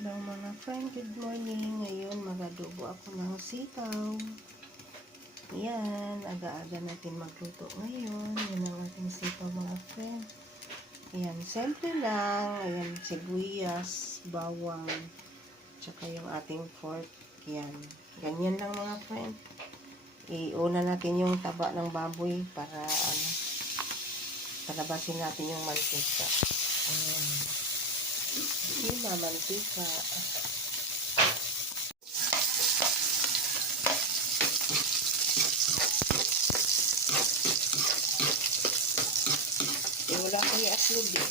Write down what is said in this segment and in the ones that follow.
Hello mga friend, good morning. Ngayon magadubo ako ng sitaw. Yan, aga-aga natin magluto ngayon. Yan ang ating sitaw mga friend. Yan, simple lang. Ayan, sibuyas, bawang, tsaka yung ating pork. Yan, ganyan lang mga friend. Iuna natin yung taba ng baboy para ano, palabasin natin yung mantika. Ayan. Lima mantika. Wala ko i-upload eh.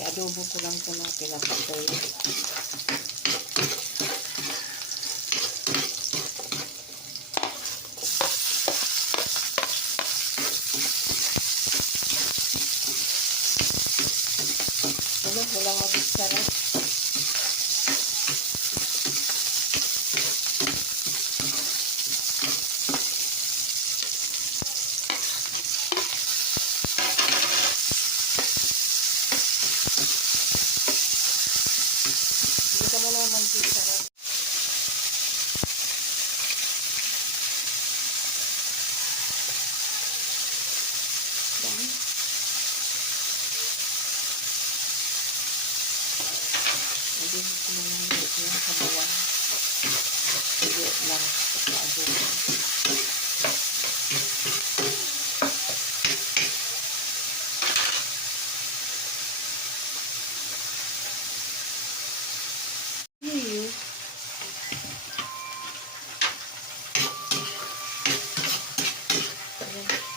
I-adobo ko lang ito na pinapatoy. Ano, walang mabigsara. Hindi ka Hindi ko hindi yung sa bawang. Hindi lang sa adobo.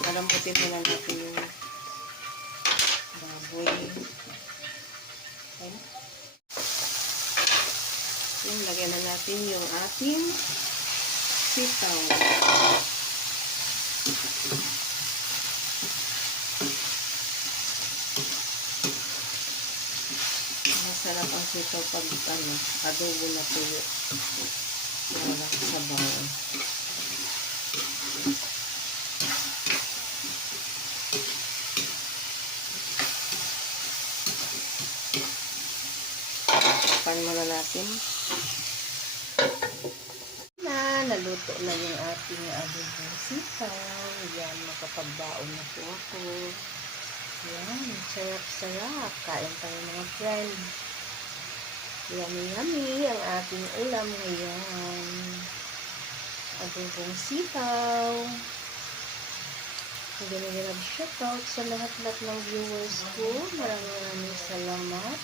Palambutin mo lang natin yung baboy. Ayan. Yung lagyan na natin yung ating sitaw. Masarap ang sitaw pag ano, adobo na tuyo. Walang sabaw. Pan muna natin. Na, naluto na yung ating adobong sitaw. Yan, makapagbaon na po ako. Yan, sarap-sarap. Kain tayo mga friend. Yummy, yummy ang ating ulam ngayon. Adobong sitaw. Ganyan-ganyan shoutout sa lahat-lahat ng viewers ko. Maraming maraming salamat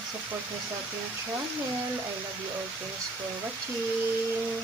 sa support niyo sa ating channel. I love you all. Thanks for watching.